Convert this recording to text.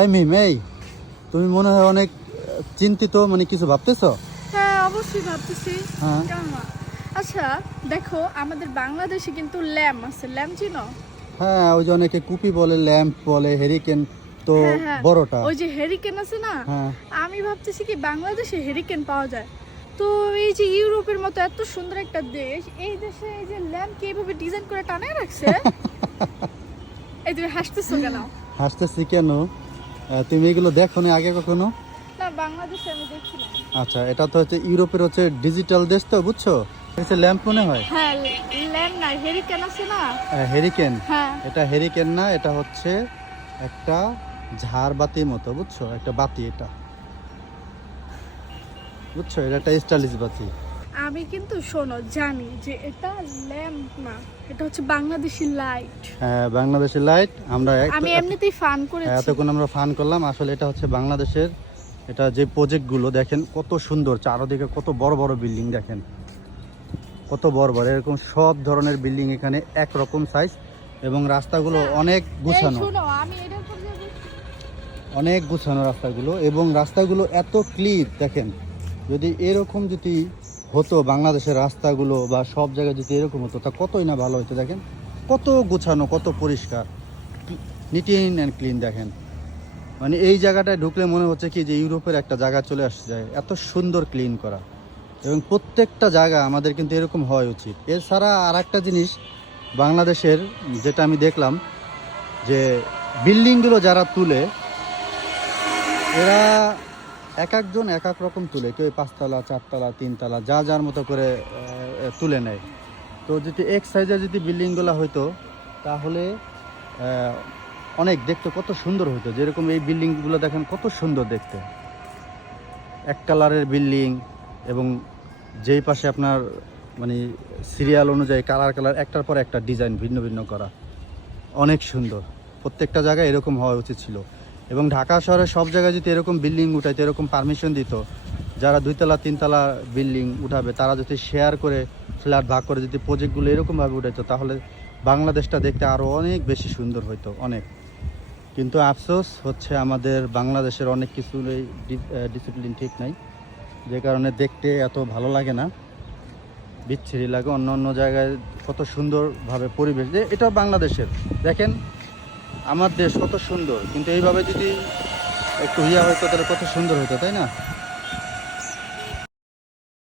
এই মিম, এই তুমি মনে হয় অনেক চিন্তিত, মানে কিছু ভাবতেছো? হ্যাঁ, অবশ্যই ভাবতেছি। হ্যাঁ। কেন না? আচ্ছা, দেখো আমাদের বাংলাদেশে কিন্তু ল্যাম্প আছে, ল্যাম্প চিনো? হ্যাঁ, ওই যে অনেকে কুপি বলে, ল্যাম্প বলে, হেরিকেন, তো হ্যাঁ হ্যাঁ, বড়টা। ওই যে হেরিকেন আছে না, হ্যাঁ। আমি ভাবতেছি কি বাংলাদেশে হেরিকেন পাওয়া যায়। তো এই যে ইউরোপের মতো এত সুন্দর একটা দেশ, এই দেশে এই যে ল্যাম্প এইভাবে ডিজাইন করে টানায় রাখছে। এই তুমি হাসতেছো কেন? হাসতেছি কেন? তুমি এগুলো দেখো না আগে কখনো? না, বাংলাদেশে আমি দেখছি না। আচ্ছা, এটা তো হচ্ছে ইউরোপের হচ্ছে ডিজিটাল দেশ, তো বুঝছো? হচ্ছে ল্যাম্প মনে হয়। হ্যাঁ, ল্যাম্প না, হেরিকেন আছে না। হেরিকেন। হ্যাঁ। এটা হেরিকেন না, এটা হচ্ছে একটা ঝাড়বাতির মতো, বুঝছো? একটা বাতি এটা, বুঝছো? এটা একটা স্টাইলিশ বাতি। আমি কিন্তু শোনো জানি যে এটা ল্যাম্প না, এটা হচ্ছে বাংলাদেশি লাইট। হ্যাঁ, বাংলাদেশের লাইট। আমরা আমি এমনিতেই ফান করেছি। এতক্ষণ আমরা ফান করলাম, আসলে এটা হচ্ছে বাংলাদেশের। এটা যে প্রজেক্টগুলো দেখেন কত সুন্দর, চারদিকে কত বড় বড় বিল্ডিং দেখেন, কত বড় বড়, এরকম সব ধরনের বিল্ডিং এখানে একরকম সাইজ, এবং রাস্তাগুলো অনেক গুছানো, শোনো আমি এটার উপর দিয়ে বলছি। অনেক গুছানো রাস্তাগুলো, এবং রাস্তাগুলো এত ক্লিন দেখেন। যদি এরকম যদি হতো বাংলাদেশের রাস্তাগুলো বা সব জায়গায় যদি এরকম হতো, তা কতই না ভালো হতো। দেখেন কত গুছানো, কত পরিষ্কার, নিট অ্যান্ড ক্লিন দেখেন। মানে এই জায়গাটায় ঢুকলে মনে হচ্ছে কি যে ইউরোপের একটা জায়গা চলে আসছে যায়, এত সুন্দর ক্লিন করা। এবং প্রত্যেকটা জায়গা আমাদের কিন্তু এরকম হওয়া উচিত। এছাড়া আর একটা জিনিস বাংলাদেশের যেটা আমি দেখলাম, যে বিল্ডিংগুলো যারা তুলে, এরা এক একজন এক এক রকম তুলে, কেউ 5 তলা 4 তলা 3 তলা যা যার মতো করে তুলে নেয়। তো যদি এক সাইজের যদি বিল্ডিংগুলো হইতো, তাহলে অনেক দেখতে কত সুন্দর হতো। যেরকম এই বিল্ডিংগুলো দেখেন কত সুন্দর দেখতে, এক কালারের বিল্ডিং, এবং যেই পাশে আপনার মানে সিরিয়াল অনুযায়ী কালার একটার পর একটা ডিজাইন ভিন্ন ভিন্ন করা, অনেক সুন্দর। প্রত্যেকটা জায়গায় এরকম হওয়া উচিত ছিল। এবং ঢাকা শহরের সব জায়গায় যদি এরকম বিল্ডিং উঠাইতে, এরকম পারমিশন দিত, যারা 2 তলা 3 তলা বিল্ডিং উঠাবে তারা যদি শেয়ার করে, ফ্ল্যাট ভাগ করে যদি প্রজেক্টগুলো এরকমভাবে উঠাইতো, তাহলে বাংলাদেশটা দেখতে আরও অনেক বেশি সুন্দর হইতো, অনেক। কিন্তু আফসোস হচ্ছে আমাদের বাংলাদেশের অনেক কিছুই ডিসিপ্লিন ঠিক নাই, যে কারণে দেখতে এত ভালো লাগে না, বিচ্ছিরি লাগে। অন্য অন্য জায়গায় কত সুন্দরভাবে পরিবেশ, যে এটাও বাংলাদেশের। দেখেন আমার দেশ কত সুন্দর, কিন্তু এইভাবে যদি একটু ইয়া হইতো তাহলে কত সুন্দর হতো, তাই না?